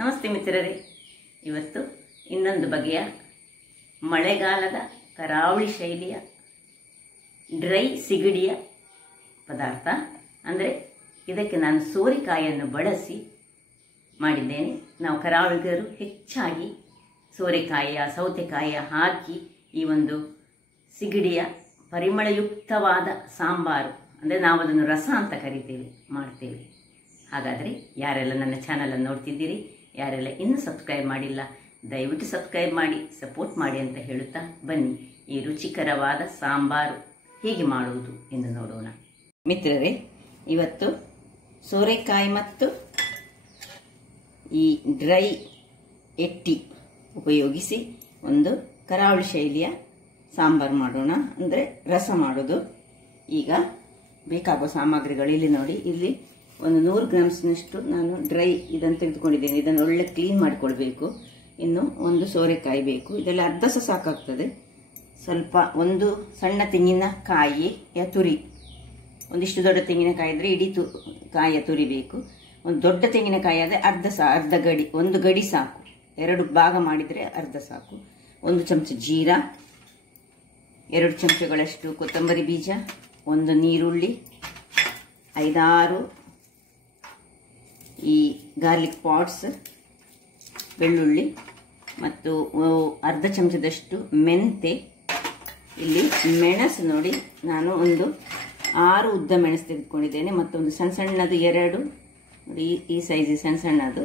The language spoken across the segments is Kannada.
ನಮಸ್ತೆ ಮಿತ್ರರೇ, ಇವತ್ತು ಇನ್ನೊಂದು ಬಗೆಯ ಮಳೆಗಾಲದ ಕರಾವಳಿ ಶೈಲಿಯ ಡ್ರೈ ಸಿಗಡಿಯ ಪದಾರ್ಥ. ಅಂದರೆ ಇದಕ್ಕೆ ನಾನು ಸೋರೆಕಾಯಿಯನ್ನು ಬಳಸಿ ಮಾಡಿದ್ದೇನೆ. ನಾವು ಕರಾವಳಿಗರು ಹೆಚ್ಚಾಗಿ ಸೋರೆಕಾಯಿಯ ಸೌತೆಕಾಯಿಯ ಹಾಕಿ ಈ ಒಂದು ಸಿಗಡಿಯ ಪರಿಮಳಯುಕ್ತವಾದ ಸಾಂಬಾರು, ಅಂದರೆ ನಾವು ಅದನ್ನು ರಸ ಅಂತ ಕರಿತೇವೆ, ಮಾಡ್ತೇವೆ. ಹಾಗಾದರೆ ಯಾರೆಲ್ಲ ನನ್ನ ಚಾನಲನ್ನು ನೋಡ್ತಿದ್ದೀರಿ, ಯಾರೆಲ್ಲ ಇನ್ನೂ ಸಬ್ಸ್ಕ್ರೈಬ್ ಮಾಡಿಲ್ಲ, ದಯವಿಟ್ಟು ಸಬ್ಸ್ಕ್ರೈಬ್ ಮಾಡಿ, ಸಪೋರ್ಟ್ ಮಾಡಿ ಅಂತ ಹೇಳುತ್ತಾ ಬನ್ನಿ ಈ ರುಚಿಕರವಾದ ಸಾಂಬಾರು ಹೇಗೆ ಮಾಡುವುದು ಎಂದು ನೋಡೋಣ. ಮಿತ್ರರೇ, ಇವತ್ತು ಸೋರೆಕಾಯಿ ಮತ್ತು ಈ ಡ್ರೈ ಎಟ್ಟಿ ಉಪಯೋಗಿಸಿ ಒಂದು ಕರಾವಳಿ ಶೈಲಿಯ ಸಾಂಬಾರು ಮಾಡೋಣ, ಅಂದರೆ ರಸ ಮಾಡೋದು. ಈಗ ಬೇಕಾಗುವ ಸಾಮಗ್ರಿಗಳು ಇಲ್ಲಿ ನೋಡಿ. ಇಲ್ಲಿ ಒಂದು 100 ಗ್ರಾಮ್ಸ್ನಷ್ಟು ನಾನು ಡ್ರೈ ಇದನ್ನು ತೆಗೆದುಕೊಂಡಿದ್ದೇನೆ. ಇದನ್ನು ಒಳ್ಳೆ ಕ್ಲೀನ್ ಮಾಡಿಕೊಳ್ಬೇಕು. ಇನ್ನು ಒಂದು ಸೋರೆಕಾಯಿ ಬೇಕು, ಇದೆಲ್ಲ ಅರ್ಧ ಸಹ ಸಾಕಾಗ್ತದೆ. ಸ್ವಲ್ಪ ಒಂದು ಸಣ್ಣ ತೆಂಗಿನಕಾಯಿಯ ತುರಿ, ಒಂದಿಷ್ಟು ದೊಡ್ಡ ತೆಂಗಿನಕಾಯಿ ಇದ್ರೆ ಇಡೀ ಕಾಯಿಯ ತುರಿ ಬೇಕು. ಒಂದು ದೊಡ್ಡ ತೆಂಗಿನಕಾಯಿ ಆದರೆ ಅರ್ಧ ಗಡಿ, ಒಂದು ಗಡಿ ಸಾಕು. 2 ಭಾಗ ಮಾಡಿದರೆ ಅರ್ಧ ಸಾಕು. 1 ಚಮಚ ಜೀರಾ, 2 ಚಮಚಗಳಷ್ಟು ಕೊತ್ತಂಬರಿ ಬೀಜ, ಒಂದು ನೀರುಳ್ಳಿ, 5-6 ಈ ಗಾರ್ಲಿಕ್ ಪಾಟ್ಸ್ ಬೆಳ್ಳುಳ್ಳಿ, ಮತ್ತು ಅರ್ಧ ಚಮಚದಷ್ಟು ಮೆಂತೆ. ಇಲ್ಲಿ ಮೆಣಸು ನೋಡಿ, ನಾನು ಒಂದು 6 ಉದ್ದ ಮೆಣಸು ತೆಗೆದುಕೊಂಡಿದ್ದೇನೆ. ಮತ್ತೊಂದು ಸಣ್ಣ ಸಣ್ಣದು 2 ನೋಡಿ, ಈ ಸೈಜ್ ಸಣ್ಣ ಸಣ್ಣದು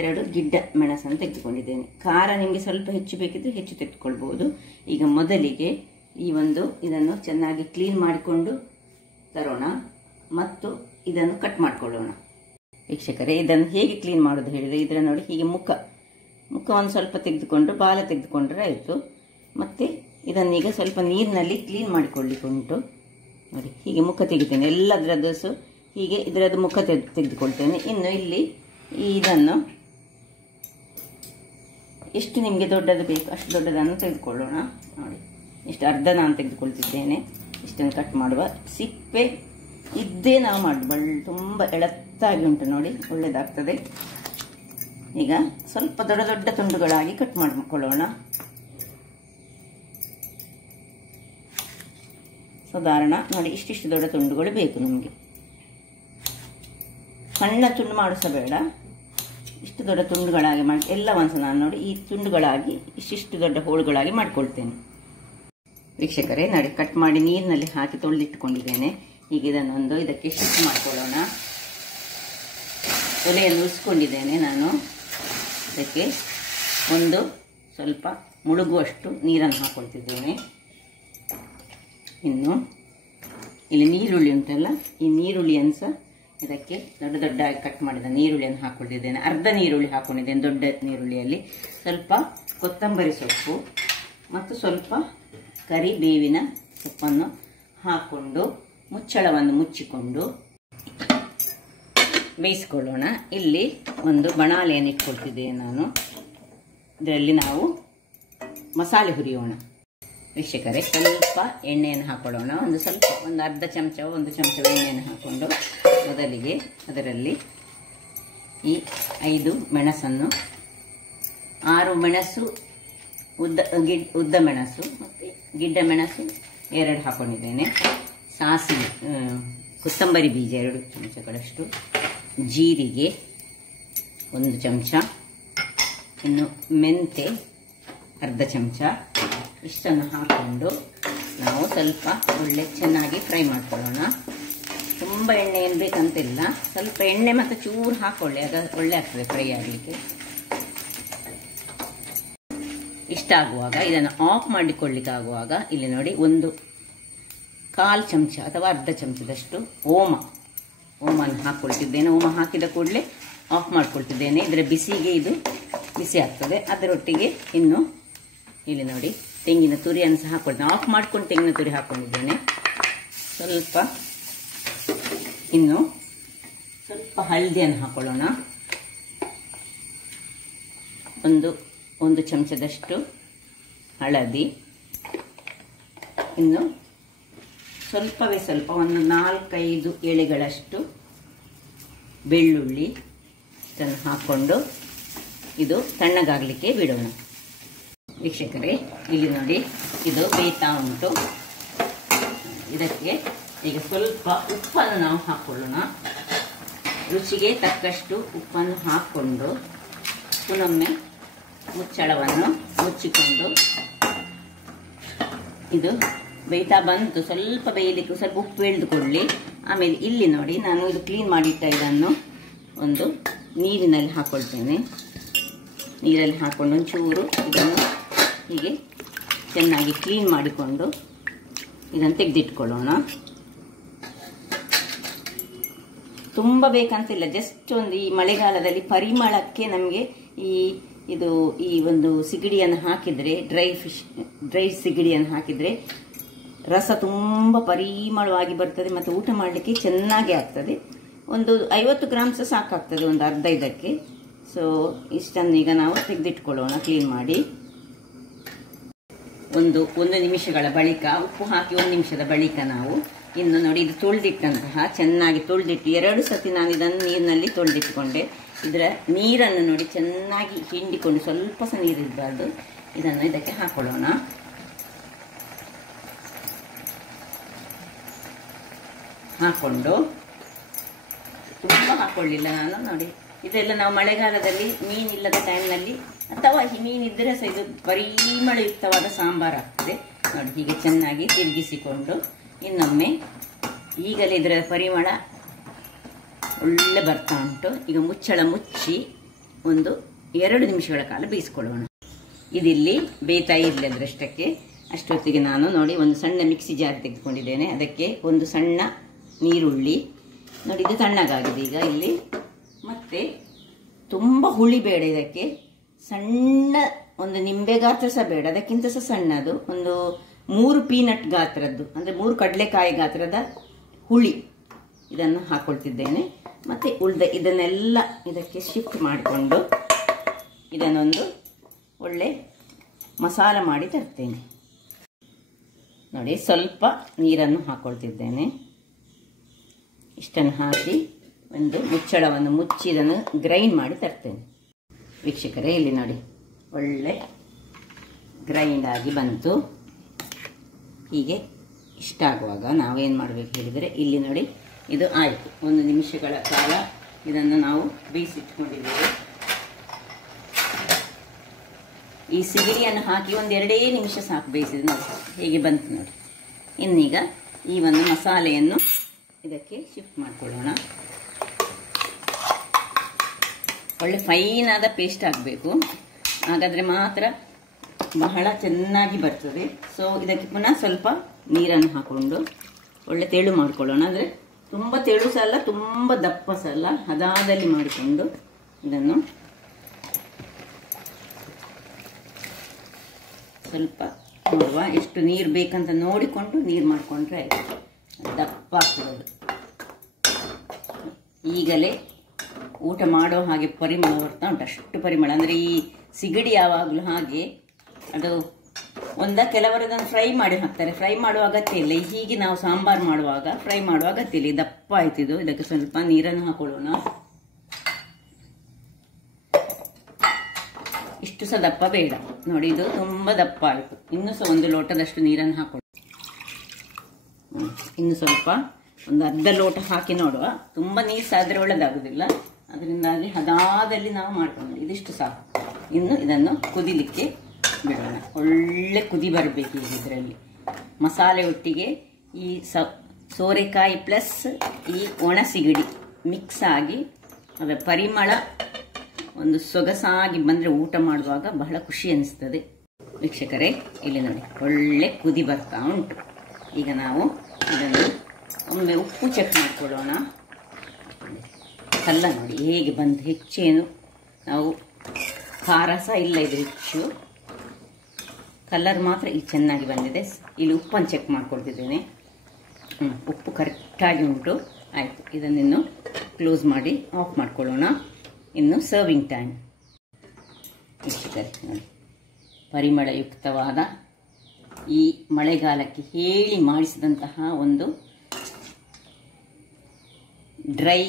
2 ಗಿಡ್ಡ ಮೆಣಸನ್ನು ತೆಗೆದುಕೊಂಡಿದ್ದೇನೆ. ಖಾರ ನಿಮಗೆ ಸ್ವಲ್ಪ ಹೆಚ್ಚು ಬೇಕಿದ್ರೆ ಹೆಚ್ಚು ತೆಗೆದುಕೊಳ್ಬಹುದು. ಈಗ ಮೊದಲಿಗೆ ಇದನ್ನು ಚೆನ್ನಾಗಿ ಕ್ಲೀನ್ ಮಾಡಿಕೊಂಡು ತರೋಣ ಮತ್ತು ಇದನ್ನು ಕಟ್ ಮಾಡಿಕೊಳ್ಳೋಣ. ವೀಕ್ಷಕರೇ, ಇದನ್ನು ಹೇಗೆ ಕ್ಲೀನ್ ಮಾಡೋದು ಹೇಳಿದರೆ, ಇದರ ನೋಡಿ ಹೀಗೆ ಮುಖವನ್ನು ಸ್ವಲ್ಪ ತೆಗೆದುಕೊಂಡು ಬಾಲ ತೆಗೆದುಕೊಂಡ್ರೆ ಆಯಿತು. ಮತ್ತು ಇದನ್ನೀಗ ಸ್ವಲ್ಪ ನೀರಿನಲ್ಲಿ ಕ್ಲೀನ್ ಮಾಡಿಕೊಳ್ಳಿಕ್ಕೆ ಉಂಟು. ನೋಡಿ, ಹೀಗೆ ಮುಖ ತೆಗಿತೇನೆ, ಎಲ್ಲದರದ್ದು ಹೀಗೆ ಇದರದ್ದು ಮುಖ ತೆಗೆದುಕೊಳ್ತೇನೆ. ಇನ್ನು ಇಲ್ಲಿ ಇದನ್ನು ಎಷ್ಟು ನಿಮಗೆ ದೊಡ್ಡದು ಬೇಕು ಅಷ್ಟು ದೊಡ್ಡದನ್ನು ತೆಗೆದುಕೊಳ್ಳೋಣ. ನೋಡಿ, ಇಷ್ಟು ಅರ್ಧ ನಾನು ತೆಗೆದುಕೊಳ್ತಿದ್ದೇನೆ. ಇಷ್ಟನ್ನು ಕಟ್ ಮಾಡುವ. ಸಿಪ್ಪೆ ಇದ್ದೇ ನಾವು ಮಾಡಿ, ತುಂಬ ಎಳತ್ತಾಗಿ ಉಂಟು ನೋಡಿ, ಒಳ್ಳೆಯದಾಗ್ತದೆ. ಈಗ ಸ್ವಲ್ಪ ದೊಡ್ಡ ದೊಡ್ಡ ತುಂಡುಗಳಾಗಿ ಕಟ್ ಮಾಡಿಕೊಳ್ಳೋಣ. ಸಾಧಾರಣ ನೋಡಿ, ಇಷ್ಟಿಷ್ಟು ದೊಡ್ಡ ತುಂಡುಗಳು ಬೇಕು ನಮಗೆ. ಸಣ್ಣ ತುಂಡು ಮಾಡಿಸಬೇಡ, ಇಷ್ಟು ದೊಡ್ಡ ತುಂಡುಗಳಾಗಿ ಮಾಡಿ ಎಲ್ಲ ಒಂದ್ಸಲ ನಾನು ನೋಡಿ ಈ ತುಂಡುಗಳಾಗಿ ಇಷ್ಟಿಷ್ಟು ದೊಡ್ಡ ಹೋಳುಗಳಾಗಿ ಮಾಡಿಕೊಳ್ತೇನೆ. ವೀಕ್ಷಕರೇ ನೋಡಿ, ಕಟ್ ಮಾಡಿ ನೀರಿನಲ್ಲಿ ಹಾಕಿ ತೊಳೆದಿಟ್ಟುಕೊಂಡಿದ್ದೇನೆ. ಈಗ ಇದನ್ನೊಂದು ಇದಕ್ಕೆ ಶಿಫ್ಟ್ ಮಾಡಿಕೊಳ್ಳೋಣ. ಒಲೆಯನ್ನು ಉಳಿಸ್ಕೊಂಡಿದ್ದೇನೆ ನಾನು. ಇದಕ್ಕೆ ಒಂದು ಸ್ವಲ್ಪ ಮುಳುಗುವಷ್ಟು ನೀರನ್ನು ಹಾಕ್ಕೊಳ್ತಿದ್ದೇನೆ. ಇನ್ನು ಇಲ್ಲಿ ನೀರುಳ್ಳಿ ಉಂಟಲ್ಲ, ಈ ನೀರುಳ್ಳಿಯನ್ನು ಸಹ ಇದಕ್ಕೆ ದೊಡ್ಡ ದೊಡ್ಡದಾಗಿ ಕಟ್ ಮಾಡಿದ ನೀರುಳ್ಳಿಯನ್ನು ಹಾಕ್ಕೊಳ್ತಿದ್ದೇನೆ. ಅರ್ಧ ನೀರುಳ್ಳಿ ಹಾಕ್ಕೊಂಡಿದ್ದೇನೆ, ದೊಡ್ಡ ನೀರುಳ್ಳಿಯಲ್ಲಿ. ಸ್ವಲ್ಪ ಕೊತ್ತಂಬರಿ ಸೊಪ್ಪು ಮತ್ತು ಸ್ವಲ್ಪ ಕರಿಬೇವಿನ ಸೊಪ್ಪನ್ನು ಹಾಕ್ಕೊಂಡು ಮುಚ್ಚಳವನ್ನು ಮುಚ್ಚಿಕೊಂಡು ಬೇಯಿಸಿಕೊಳ್ಳೋಣ. ಇಲ್ಲಿ ಒಂದು ಬಣಾಲೆಯನ್ನು ಇಟ್ಕೊಳ್ತಿದ್ದೇನೆ ನಾನು. ಇದರಲ್ಲಿ ನಾವು ಮಸಾಲೆ ಹುರಿಯೋಣ. ವೀಕ್ಷಕರೇ, ಸ್ವಲ್ಪ ಎಣ್ಣೆಯನ್ನು ಹಾಕೊಳ್ಳೋಣ. ಒಂದು ಅರ್ಧ ಚಮಚ 1 ಚಮಚ ಎಣ್ಣೆಯನ್ನು ಹಾಕ್ಕೊಂಡು ಮೊದಲಿಗೆ ಅದರಲ್ಲಿ ಈ 5 ಮೆಣಸನ್ನು, 6 ಮೆಣಸು ಉದ್ದ ಮೆಣಸು ಮತ್ತು ಗಿಡ್ಡ ಮೆಣಸು 2 ಹಾಕೊಂಡಿದ್ದೇನೆ. ಸಾಸಿವೆ, ಕೊತ್ತಂಬರಿ ಬೀಜ 2 ಚಮಚಗಳಷ್ಟು, ಜೀರಿಗೆ 1 ಚಮಚ, ಇನ್ನು ಮೆಂತೆ ಅರ್ಧ ಚಮಚ. ಇಷ್ಟನ್ನು ಹಾಕ್ಕೊಂಡು ನಾವು ಸ್ವಲ್ಪ ಒಳ್ಳೆ ಚೆನ್ನಾಗಿ ಫ್ರೈ ಮಾಡ್ಕೊಳ್ಳೋಣ. ತುಂಬ ಎಣ್ಣೆ ಏನು ಬೇಕಂತಿಲ್ಲ, ಸ್ವಲ್ಪ ಎಣ್ಣೆ ಮತ್ತು ಚೂರು ಹಾಕೊಳ್ಳಿ, ಅದು ಒಳ್ಳೆ ಆಗ್ತದೆ ಫ್ರೈ ಆಗಲಿಕ್ಕೆ. ಇಷ್ಟ ಆಗುವಾಗ ಇದನ್ನು ಆಫ್ ಮಾಡಿಕೊಳ್ಳಿಕ್ಕಾಗುವಾಗ ಇಲ್ಲಿ ನೋಡಿ, 1/4 ಚಮಚ ಅಥವಾ ಅರ್ಧ ಚಮಚದಷ್ಟು ಓಮನ್ನು ಹಾಕ್ಕೊಳ್ತಿದ್ದೇನೆ. ಓಮ ಹಾಕಿದ ಕೂಡಲೇ ಆಫ್ ಮಾಡ್ಕೊಳ್ತಿದ್ದೇನೆ. ಇದರ ಬಿಸಿಗೆ ಇದು ಬಿಸಿ ಆಗ್ತದೆ. ಅದರೊಟ್ಟಿಗೆ ಇನ್ನು ಇಲ್ಲಿ ನೋಡಿ ತೆಂಗಿನ ತುರಿಯನ್ನು ಸಹ ಹಾಕ್ಕೊಳ್ತೇನೆ. ಆಫ್ ಮಾಡ್ಕೊಂಡು ತೆಂಗಿನ ತುರಿ ಹಾಕ್ಕೊಂಡಿದ್ದೇನೆ. ಇನ್ನು ಸ್ವಲ್ಪ ಹಳದಿಯನ್ನು ಹಾಕೊಳ್ಳೋಣ. ಒಂದು ಚಮಚದಷ್ಟು ಹಳದಿ. ಇನ್ನು ಸ್ವಲ್ಪವೇ ಸ್ವಲ್ಪ, ಒಂದು 4-5 ಎಳೆಗಳಷ್ಟು ಬೆಳ್ಳುಳ್ಳಿ ಇದನ್ನು ಹಾಕ್ಕೊಂಡು ಇದು ತಣ್ಣಗಾಗಲಿಕ್ಕೆ ಬಿಡೋಣ. ವೀಕ್ಷಕರೇ, ಇಲ್ಲಿ ನೋಡಿ ಇದು ಬೇಯ್ತಾ ಉಂಟು. ಇದಕ್ಕೆ ಈಗ ಸ್ವಲ್ಪ ಉಪ್ಪನ್ನು ನಾವು ಹಾಕ್ಕೊಳ್ಳೋಣ. ರುಚಿಗೆ ತಕ್ಕಷ್ಟು ಉಪ್ಪನ್ನು ಹಾಕ್ಕೊಂಡು ಪುನೊಮ್ಮೆ ಮುಚ್ಚಳವನ್ನು ಮುಚ್ಚಿಕೊಂಡು ಇದು ಬೇಯ್ತಾ ಬಂತು. ಸ್ವಲ್ಪ ಬೇಯಲಿಕ್ಕೆ ಸ್ವಲ್ಪ ಉಪ್ಪು ಎಳೆದುಕೊಳ್ಳಿ. ಆಮೇಲೆ ಇಲ್ಲಿ ನೋಡಿ ನಾನು ಇದು ಕ್ಲೀನ್ ಮಾಡಿಟ್ಟ ಇದನ್ನು ಒಂದು ನೀರಿನಲ್ಲಿ ಹಾಕ್ಕೊಳ್ತೇನೆ. ನೀರಲ್ಲಿ ಹಾಕ್ಕೊಂಡು ಒಂಚೂರು ಇದನ್ನು ಹೀಗೆ ಚೆನ್ನಾಗಿ ಕ್ಲೀನ್ ಮಾಡಿಕೊಂಡು ಇದನ್ನು ತೆಗೆದಿಟ್ಕೊಳ್ಳೋಣ. ತುಂಬ ಬೇಕಂತಿಲ್ಲ, ಜಸ್ಟ್ ಒಂದು ಈ ಮಳೆಗಾಲದಲ್ಲಿ ಪರಿಮಳಕ್ಕೆ ನಮಗೆ ಈ ಒಂದು ಸಿಗಡಿಯನ್ನು ಹಾಕಿದರೆ ಡ್ರೈ ಸಿಗಡಿಯನ್ನು ಹಾಕಿದರೆ ರಸ ತುಂಬ ಪರಿಮಳವಾಗಿ ಬರ್ತದೆ ಮತ್ತು ಊಟ ಮಾಡಲಿಕ್ಕೆ ಚೆನ್ನಾಗಿ ಆಗ್ತದೆ. ಒಂದು 50 ಗ್ರಾಮ್ಸ್ ಸಾಕಾಗ್ತದೆ, ಒಂದು ಅರ್ಧ ಇದಕ್ಕೆ. ಸೊ ಇಷ್ಟನ್ನು ಈಗ ನಾವು ತೆಗೆದಿಟ್ಕೊಳ್ಳೋಣ ಕ್ಲೀನ್ ಮಾಡಿ. ಒಂದು ನಿಮಿಷಗಳ ಬಳಿಕ ಉಪ್ಪು ಹಾಕಿ 1 ನಿಮಿಷದ ಬಳಿಕ ನಾವು ಇನ್ನು ನೋಡಿ ಇದು ತೊಳೆದಿಟ್ಟಂತಹ ಚೆನ್ನಾಗಿ ತೊಳೆದಿಟ್ಟು 2 ಸತಿ ನಾನು ಇದನ್ನು ನೀರಿನಲ್ಲಿ ತೊಳೆದಿಟ್ಕೊಂಡೆ. ಇದರ ನೀರನ್ನು ನೋಡಿ ಚೆನ್ನಾಗಿ ಹಿಂಡಿಕೊಂಡು ಸ್ವಲ್ಪ ಸಹ ನೀರಿರಬಾರ್ದು. ಇದನ್ನು ಇದಕ್ಕೆ ಹಾಕೊಳ್ಳೋಣ. ಹಾಕೊಂಡು ತುಂಬ ಹಾಕೊಳ್ಳಿಲ್ಲ ನಾನು. ನೋಡಿ ಇದೆಲ್ಲ ನಾವು ಮಳೆಗಾಲದಲ್ಲಿ ಮೀನಿಲ್ಲದ ಟೈಮ್ನಲ್ಲಿ ಅಥವಾ ಮೀನಿದ್ದರೆ ಸಹ ಇದು ಪರಿಮಳಯುಕ್ತವಾದ ಸಾಂಬಾರು ಆಗ್ತದೆ. ನೋಡಿ ಹೀಗೆ ಚೆನ್ನಾಗಿ ತಿರುಗಿಸಿಕೊಂಡು ಇನ್ನೊಮ್ಮೆ ಈಗಲೇ ಇದರ ಪರಿಮಳ ಒಳ್ಳೆ ಬರ್ತಾ ಉಂಟು. ಈಗ ಮುಚ್ಚಳ ಮುಚ್ಚಿ ಒಂದು 2 ನಿಮಿಷಗಳ ಕಾಲ ಬೇಯಿಸ್ಕೊಳ್ಳೋಣ. ಇದಿಲ್ಲಿ ಬೇಯ್ತಾ ಇರಲಿ ಅದರಷ್ಟಕ್ಕೆ. ಅಷ್ಟೊತ್ತಿಗೆ ನಾನು ನೋಡಿ ಒಂದು ಸಣ್ಣ ಮಿಕ್ಸಿ ಜಾರ್ ತೆಗೆದುಕೊಂಡಿದ್ದೇನೆ. ಅದಕ್ಕೆ ಒಂದು ಸಣ್ಣ ನೀರುಳ್ಳಿ ನೋಡಿ ಇದು ತಣ್ಣಗಾಗಿದೆ ಈಗ ಇಲ್ಲಿ. ಮತ್ತೆ ತುಂಬ ಹುಳಿ ಬೇಡ ಇದಕ್ಕೆ, ಸಣ್ಣ ಒಂದು ನಿಂಬೆ ಗಾತ್ರ ಸಹ ಬೇಡ, ಅದಕ್ಕಿಂತ ಸಹ ಸಣ್ಣದು ಒಂದು 3 ಪೀನಟ್ ಗಾತ್ರದ್ದು ಅಂದರೆ 3 ಕಡಲೆಕಾಯಿ ಗಾತ್ರದ ಹುಳಿ ಇದನ್ನು ಹಾಕೊಳ್ತಿದ್ದೇನೆ. ಮತ್ತೆ ಉಳಿದ ಇದನ್ನೆಲ್ಲ ಇದಕ್ಕೆ ಶಿಫ್ಟ್ ಮಾಡಿಕೊಂಡು ಇದನ್ನೊಂದು ಒಳ್ಳೆ ಮಸಾಲ ಮಾಡಿ ತರ್ತೇನೆ. ನೋಡಿ ಸ್ವಲ್ಪ ನೀರನ್ನು ಹಾಕೊಳ್ತಿದ್ದೇನೆ. ಇಷ್ಟನ್ನು ಹಾಕಿ ಒಂದು ಮುಚ್ಚಳವನ್ನು ಮುಚ್ಚಿ ಇದನ್ನು ಗ್ರೈಂಡ್ ಮಾಡಿ ತರ್ತೇನೆ. ವೀಕ್ಷಕರೇ, ಇಲ್ಲಿ ನೋಡಿ ಒಳ್ಳೆ ಗ್ರೈಂಡ್ ಆಗಿ ಬಂತು. ಹೀಗೆ ಇಷ್ಟ ಆಗುವಾಗ ನಾವೇನು ಮಾಡಬೇಕು ಹೇಳಿದರೆ, ಇಲ್ಲಿ ನೋಡಿ ಇದು ಆಯಿತು. 1 ನಿಮಿಷಗಳ ಕಾಲ ಇದನ್ನು ನಾವು ಬೇಯಿಸಿಟ್ಕೊಂಡಿದ್ದೇವೆ. ಈ ಸಿಗಡಿಯನ್ನು ಹಾಕಿ 1-2 ನಿಮಿಷ ಸಾಕು ಬೇಯಿಸಿದೆ. ನೋಡಿ ಹೇಗೆ ಬಂತು ನೋಡಿ. ಇನ್ನೀಗ ಈ ಒಂದು ಮಸಾಲೆಯನ್ನು ಇದಕ್ಕೆ ಶಿಫ್ಟ್ ಮಾಡಿಕೊಳ್ಳೋಣ. ಒಳ್ಳೆ ಫೈನ್ ಆದ ಪೇಸ್ಟ್ ಆಗಬೇಕು, ಹಾಗಾದರೆ ಮಾತ್ರ ಬಹಳ ಚೆನ್ನಾಗಿ ಬರ್ತದೆ. ಸೊ ಇದಕ್ಕೆ ಪುನಃ ಸ್ವಲ್ಪ ನೀರನ್ನು ಹಾಕ್ಕೊಂಡು ಒಳ್ಳೆ ತೆಳು ಮಾಡಿಕೊಳ್ಳೋಣ. ಅಂದರೆ ತುಂಬ ತೆಳು ಸಹ ಅಲ್ಲ, ತುಂಬ ದಪ್ಪ ಸಹ ಅಲ್ಲ, ಹದಾದಲ್ಲಿ ಮಾಡಿಕೊಂಡು ಇದನ್ನು ಸ್ವಲ್ಪ ನೋಡುವ ಎಷ್ಟು ನೀರು ಬೇಕಂತ ನೋಡಿಕೊಂಡು ನೀರು ಮಾಡಿಕೊಂಡ್ರೆ ಆಯಿತು. ದಪ್ಪ ಆಗ್ತದೆ. ಈಗಲೇ ಊಟ ಮಾಡೋ ಹಾಗೆ ಪರಿಮಳ ಬರ್ತಾ ಉಂಟು, ಅಷ್ಟು ಪರಿಮಳ. ಅಂದರೆ ಈ ಸಿಗಡಿ ಯಾವಾಗಲೂ ಹಾಗೆ ಅದು ಕೆಲವರು ಅದನ್ನು ಫ್ರೈ ಮಾಡಿ ಹಾಕ್ತಾರೆ. ಫ್ರೈ ಮಾಡುವ ಅಗತ್ಯ ಇಲ್ಲ. ಹೀಗೆ ನಾವು ಸಾಂಬಾರು ಮಾಡುವಾಗ ಫ್ರೈ ಮಾಡುವ ಅಗತ್ಯ ಇಲ್ಲ. ದಪ್ಪ ಆಯ್ತಿದ್ದು. ಇದಕ್ಕೆ ಸ್ವಲ್ಪ ನೀರನ್ನು ಹಾಕೊಳ್ಳೋಣ. ಇಷ್ಟು ಸಹ ದಪ್ಪ ಬೇಡ ನೋಡಿ, ಇದು ತುಂಬ ದಪ್ಪ ಆಯಿತು. ಇನ್ನೂ ಸಹ 1 ಲೋಟದಷ್ಟು ನೀರನ್ನು ಹಾಕೊಳ್ಳೋಣ. ಇನ್ನು ಸ್ವಲ್ಪ ಒಂದು ಅರ್ಧ ಲೋಟ ಹಾಕಿ ನೋಡುವ. ತುಂಬ ನೀರು ಸಹ ಆದರೆ ಒಳ್ಳೆದಾಗುದಿಲ್ಲ, ಅದರಿಂದಾಗಿ ಹದಾದಲ್ಲಿ ನಾವು ಮಾಡ್ಕೊಂಡು ಇದಿಷ್ಟು ಸಾಕು. ಇನ್ನು ಇದನ್ನು ಕುದಿಲಿಕ್ಕೆ ಬಿಡೋಣ. ಒಳ್ಳೆ ಕುದಿ ಬರಬೇಕು. ಈಗ ಇದರಲ್ಲಿ ಮಸಾಲೆ ಒಟ್ಟಿಗೆ ಈ ಸೋರೆಕಾಯಿ ಪ್ಲಸ್ ಈ ಒಣ ಸಿಗಡಿ ಮಿಕ್ಸ್ ಆಗಿ ಅದರ ಪರಿಮಳ ಒಂದು ಸೊಗಸಾಗಿ ಬಂದರೆ ಊಟ ಮಾಡುವಾಗ ಬಹಳ ಖುಷಿ ಅನಿಸ್ತದೆ. ವೀಕ್ಷಕರೇ, ಇಲ್ಲಿ ನೋಡಿ ಒಳ್ಳೆ ಕುದಿ ಬರ್ತಾ ಉಂಟು. ಈಗ ನಾವು ಇದನ್ನು ಒಮ್ಮೆ ಉಪ್ಪು ಚೆಕ್ ಮಾಡಿಕೊಳ್ಳೋಣ. ಕಲ್ಲ ನೋಡಿ ಹೇಗೆ ಬಂದು, ಹೆಚ್ಚೇನು ನಾವು ಖಾರ ಸಹ ಇಲ್ಲ, ಇದು ಹೆಚ್ಚು ಕಲರ್ ಮಾತ್ರ ಈಗ ಚೆನ್ನಾಗಿ ಬಂದಿದೆ. ಇಲ್ಲಿ ಉಪ್ಪನ್ನು ಚೆಕ್ ಮಾಡ್ಕೊಳ್ತಿದ್ದೇನೆ. ಉಪ್ಪು ಕರೆಕ್ಟಾಗಿ ಉಂಟು. ಆಯಿತು, ಇದನ್ನಿನ್ನು ಕ್ಲೋಸ್ ಮಾಡಿ ಆಫ್ ಮಾಡ್ಕೊಳ್ಳೋಣ. ಇನ್ನು ಸರ್ವಿಂಗ್ ಟೈಮ್. ನೋಡಿ ಪರಿಮಳಯುಕ್ತವಾದ ಈ ಮಳೆಗಾಲಕ್ಕೆ ಹೇಳಿ ಮಾಡಿಸಿದಂತಹ ಒಂದು ಡ್ರೈ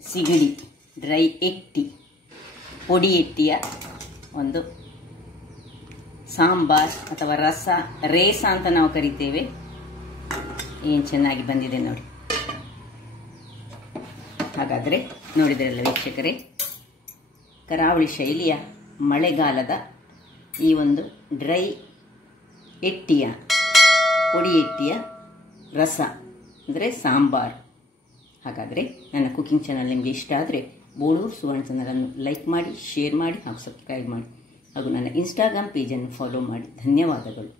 ಸಿಗಡಿ, ಡ್ರೈ ಎಗ್ ಟೀ ಪುಡಿ ಹಿಟ್ಟಿಯ ಒಂದು ಸಾಂಬಾರ್ ಅಥವಾ ರಸ, ರೇಸ ಅಂತ ನಾವು ಕರಿತೇವೆ. ಏನು ಚೆನ್ನಾಗಿ ಬಂದಿದೆ ನೋಡಿ. ಹಾಗಾದರೆ ನೋಡಿದ್ರಲ್ಲ ವೀಕ್ಷಕರೇ, ಕರಾವಳಿ ಶೈಲಿಯ ಮಳೆಗಾಲದ ಈ ಒಂದು ಡ್ರೈ ಎಟ್ಟಿಯ ಪುಡಿ ಎಟ್ಟಿಯ ರಸ ಅಂದರೆ ಸಾಂಬಾರ್. ಹಾಗಾದರೆ ನನ್ನ ಕುಕಿಂಗ್ ಚಾನಲ್ ನಿಮಗೆ ಇಷ್ಟ ಆದರೆ ಬೋಳೂರು ಸುವರ್ಣ ಚಾನಲನ್ನು ಲೈಕ್ ಮಾಡಿ, ಶೇರ್ ಮಾಡಿ ಹಾಗೂ ಸಬ್ಸ್ಕ್ರೈಬ್ ಮಾಡಿ ಹಾಗೂ ನನ್ನ ಇನ್ಸ್ಟಾಗ್ರಾಮ್ ಪೇಜನ್ನು ಫಾಲೋ ಮಾಡಿ. ಧನ್ಯವಾದಗಳು.